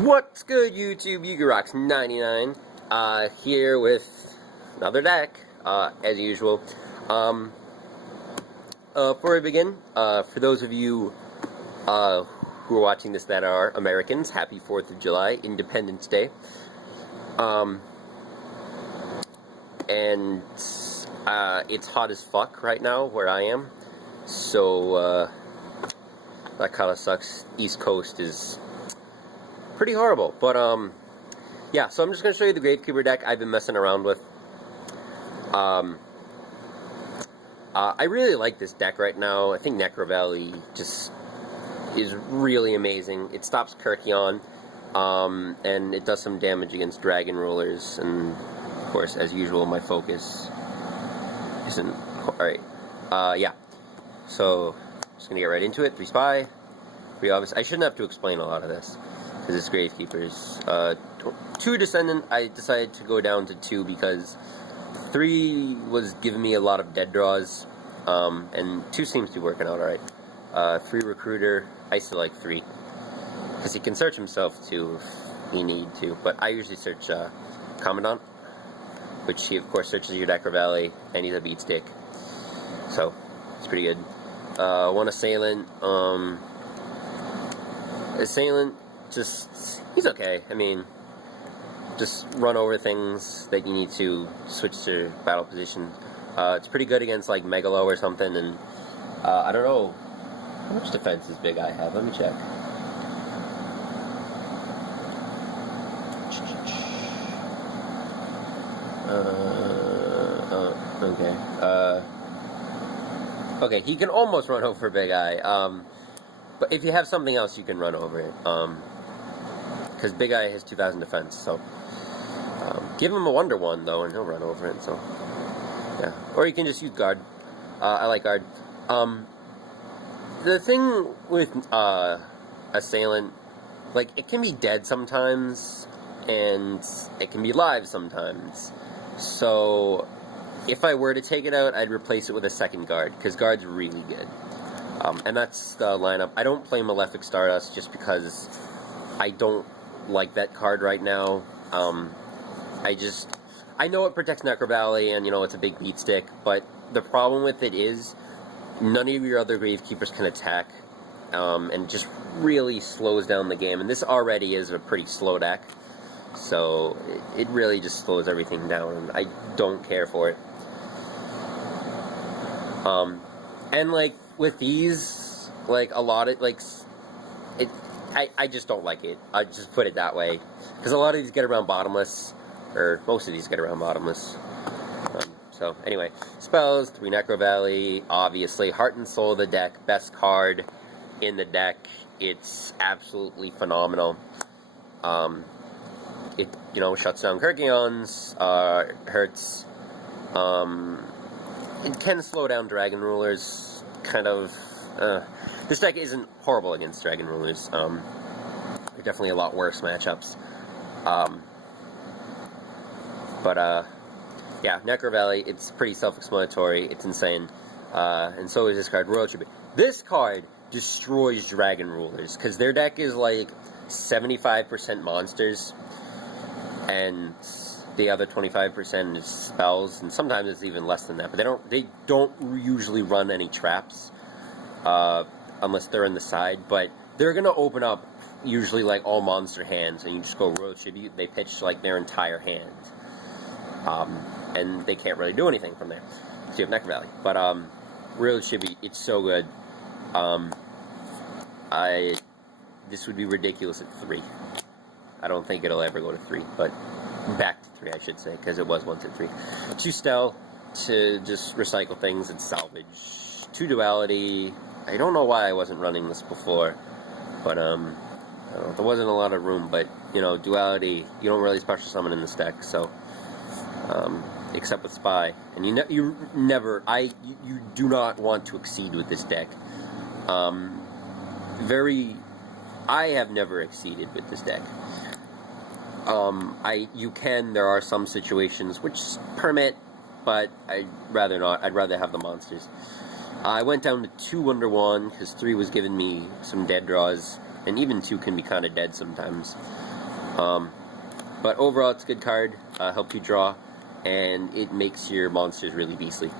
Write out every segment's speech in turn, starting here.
What's good, YouTube? YugiRocks99 here with another deck, as usual. Before we begin, for those of you who are watching this that are Americans, happy 4th of July, Independence Day. And it's hot as fuck right now where I am, so that kind of sucks. East Coast is pretty horrible, but yeah, so I'm just going to show you the Gravekeeper deck I've been messing around with. I really like this deck right now. I think Necro Valley just is really amazing. It stops Kirkion, and it does some damage against Dragon Rulers, and of course, as usual, my focus isn't... Alright, yeah, so just going to get right into it. 3 Spy, 3 Obvious. I shouldn't have to explain a lot of this, because it's Gravekeepers. 2 Descendant, I decided to go down to 2 because 3 was giving me a lot of dead draws, and 2 seems to be working out alright. 3 Recruiter, I still like 3, because he can search himself too if you need to, but I usually search Commandant, which he of course searches your Necro Valley, and he's a beat stick, so it's pretty good. 1 Assailant, Assailant, just, he's okay. I mean, just run over things that you need to switch to battle position. It's pretty good against like Megalo or something, and I don't know how much defense is Big Eye have. Let me check. Okay. Okay, he can almost run over Big Eye. But if you have something else, you can run over it. Because Big Eye has 2,000 defense, so give him a Wonder One though, and he'll run over it. So yeah, or you can just use Guard. I like Guard. The thing with Assailant, like, it can be dead sometimes, and it can be live sometimes. So if I were to take it out, I'd replace it with a second Guard, because Guard's really good. And that's the lineup. I don't play Malefic Stardust just because I don't like that card right now. I know it protects Necro Valley, and, you know, it's a big beat stick, but the problem with it is none of your other Gravekeepers can attack, and just really slows down the game, and this already is a pretty slow deck, so it really just slows everything down, and I don't care for it. And, like, with these, like, a lot of, like, I just don't like it. I just put it that way. Because a lot of these get around bottomless, or most of these get around bottomless. So, anyway, spells, 3 Necro Valley, obviously, Heart and Soul of the deck, best card in the deck. It's absolutely phenomenal. It, you know, shuts down Kirkions, hurts, it can slow down Dragon Rulers, kind of. This deck isn't horrible against Dragon Rulers. There are definitely a lot worse matchups. Yeah, Necro Valley, it's pretty self-explanatory. It's insane. And so is this card, Royal Tribute. This card destroys Dragon Rulers, because their deck is like 75% monsters, and the other 25% is spells, and sometimes it's even less than that. But they don't usually run any traps, unless they're in the side. But they're gonna open up usually like all monster hands, and you just go Royal Tribute. They pitch like their entire hand, and they can't really do anything from there. So you have Necro Valley, but Royal Tribute, it's so good. This would be ridiculous at 3. I don't think it'll ever go to 3, but back to 3, I should say, because it was once at 3. 2 Stel to just recycle things and salvage. 2 Duality. I don't know why I wasn't running this before, but I don't know, there wasn't a lot of room. But you know, Duality, you don't really special summon in this deck, so except with Spy, and you do not want to exceed with this deck. I have never exceeded with this deck. There are some situations which permit, but I'd rather not. I'd rather have the monsters. I went down to 2 under 1, because 3 was giving me some dead draws. and even 2 can be kind of dead sometimes. But overall, it's a good card. Helps you draw, and it makes your monsters really beastly.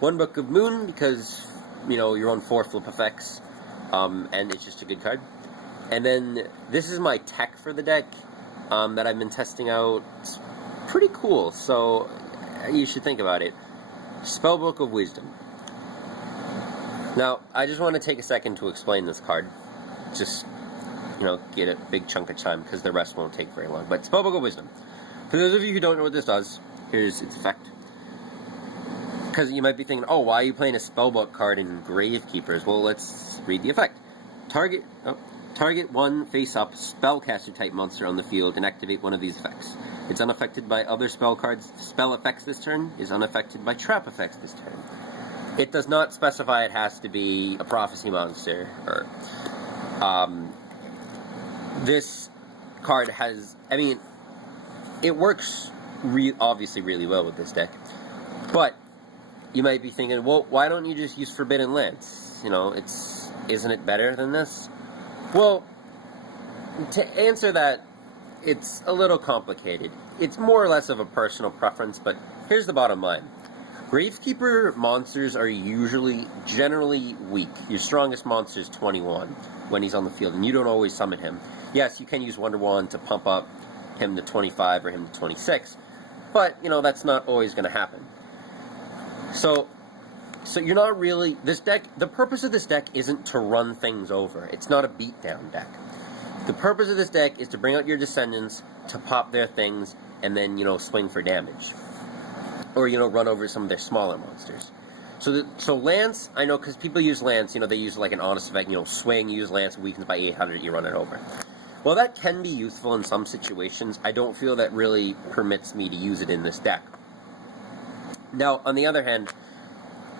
1 Book of Moon, because, you know, you're on 4 flip effects, and it's just a good card. And then, this is my tech for the deck, that I've been testing out. It's pretty cool, so you should think about it. Spellbook of Wisdom. Now, I just want to take a second to explain this card. Just, you know, get a big chunk of time, because the rest won't take very long. But Spellbook of Wisdom. For those of you who don't know what this does, here's its effect. Because you might be thinking, oh, why are you playing a Spellbook card in Gravekeepers? Well, let's read the effect. Target 1 face-up spellcaster type monster on the field and activate one of these effects. It's unaffected by other spell effects this turn. Is unaffected by trap effects this turn. It does not specify it has to be a prophecy monster. Or, this card has, I mean, it works obviously really well with this deck. But you might be thinking, well, why don't you just use Forbidden Lance? You know, isn't it better than this? Well, to answer that, it's a little complicated. It's more or less of a personal preference, but here's the bottom line. Gravekeeper monsters are generally weak. Your strongest monster is 21 when he's on the field, and you don't always summon him. Yes, you can use Wonder Wand to pump up him to 25 or him to 26, but, you know, that's not always going to happen. So you're not really, this deck, the purpose of this deck isn't to run things over. It's not a beatdown deck. The purpose of this deck is to bring out your Descendants, to pop their things, and then, you know, swing for damage. Or, you know, run over some of their smaller monsters. So Lance, I know, because people use Lance, you know, they use like an honest effect, you know, swing, use Lance, weakens by 800, you run it over. Well, that can be useful in some situations. I don't feel that really permits me to use it in this deck. Now, on the other hand,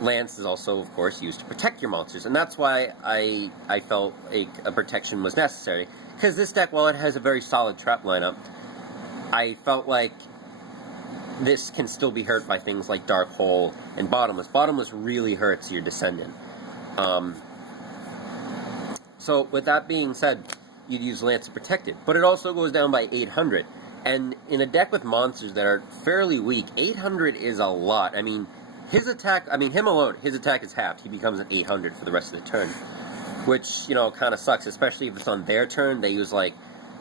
Lance is also, of course, used to protect your monsters, and that's why I felt like a protection was necessary. Because this deck, while it has a very solid trap lineup, I felt like this can still be hurt by things like Dark Hole and Bottomless. Bottomless really hurts your Descendant. So, with that being said, you'd use Lance to protect it. But it also goes down by 800. And in a deck with monsters that are fairly weak, 800 is a lot. I mean, his attack, him alone, his attack is halved. He becomes an 800 for the rest of the turn. Which, you know, kind of sucks, especially if it's on their turn. They use, like,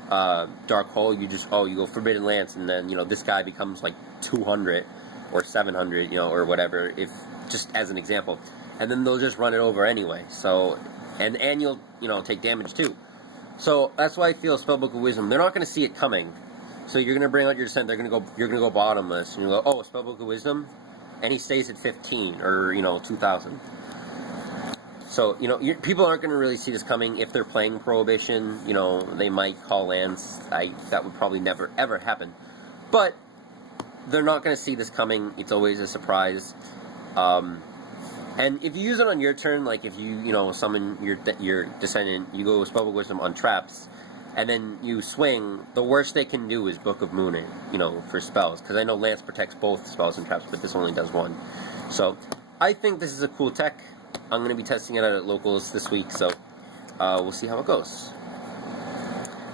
Dark Hole. You go Forbidden Lance, and then, you know, this guy becomes, like, 200 or 700, you know, or whatever, if just as an example. And then they'll just run it over anyway. So, and you'll, you know, take damage, too. So, that's why I feel Spellbook of Wisdom, they're not going to see it coming. So you're going to bring out your Descent, you're going to go Bottomless, and you go, oh, Spellbook of Wisdom? And he stays at 15, or, you know, 2,000. So, you know, people aren't going to really see this coming. If they're playing Prohibition, you know, they might call Lance. That would probably never, ever happen. But they're not going to see this coming. It's always a surprise. And if you use it on your turn, like if you know, summon your Descendant, you go with Spellbook of Wisdom on traps, and then you swing, the worst they can do is Book of Moon, you know, for spells. Because I know Lance protects both spells and traps, but this only does one. So, I think this is a cool tech. I'm going to be testing it out at locals this week, so we'll see how it goes.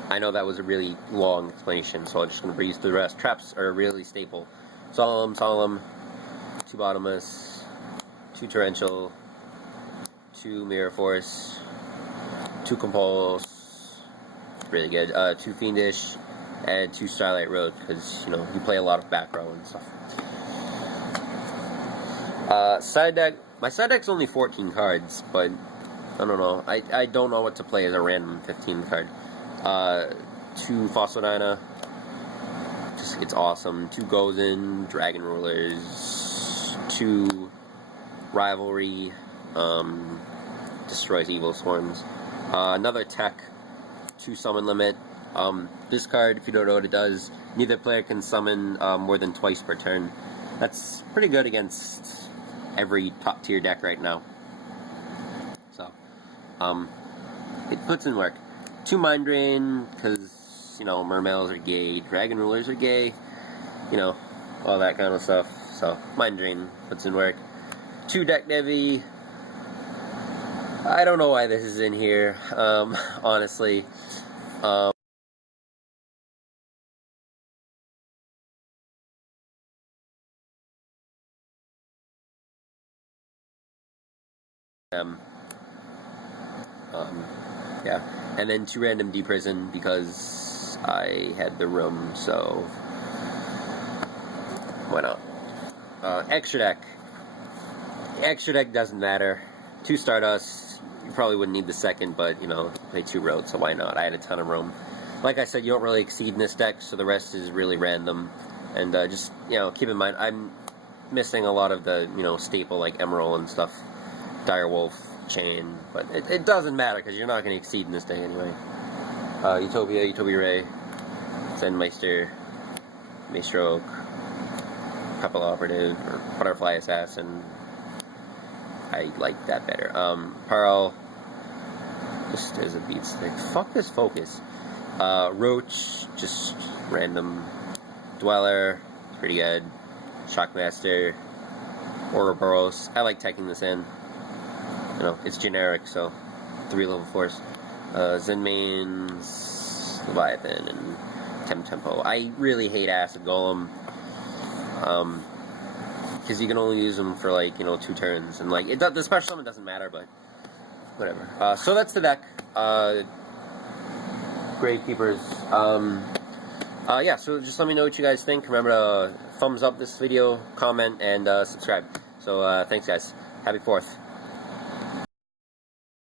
I know that was a really long explanation, so I'm just going to breeze through the rest. Traps are really staple. Solemn, 2 Bottomless, 2 Torrential, 2 Mirror Force, 2 Compulse, really good, 2 Fiendish, and 2 Starlight Road, because, you know, you play a lot of back row and stuff. Side deck. My side deck's only 14 cards, but I don't know. I don't know what to play as a random 15 card. 2 Phosphodina. It's awesome. 2 Gozen, Dragon Rulers. 2 Rivalry. Destroys Evil Swarms. Another tech. 2 Summon Limit. This card, if you don't know what it does, neither player can summon more than twice per turn. That's pretty good against every top tier deck right now. So, it puts in work. 2 Mind Drain, because, you know, Mermails are gay, Dragon Rulers are gay, you know, all that kind of stuff. So, Mind Drain puts in work. 2 Deck Devi, I don't know why this is in here, honestly. Um, um, yeah. And then 2 random D-Prison because I had the room, so why not? Extra deck. Extra deck doesn't matter. 2 Stardust, you probably wouldn't need the second, but, you know, play 2 road, so why not? I had a ton of room. Like I said, you don't really exceed in this deck, so the rest is really random. And just, you know, keep in mind, I'm missing a lot of the, you know, staple, like Emerald and stuff. Direwolf, Chain, but it doesn't matter, because you're not going to exceed in this deck anyway. Utopia Ray, Zenmeister, Maestroke, Couple Operative, or Butterfly Assassin. I like that better. Pearl, just as a beat stick. Fuck this focus. Roach, just random. Dweller, pretty good. Shockmaster, Ouroboros. I like taking this in. You know, it's generic, so 3 level 4s. Zenmain's Leviathan and Tempo. I really hate Acid Golem. Because you can only use them for, like, you know, 2 turns, and, like, the special summon doesn't matter, but whatever. So that's the deck. Gravekeepers. Yeah, so just let me know what you guys think. Remember to thumbs up this video, comment, and subscribe. So, thanks, guys. Happy 4th.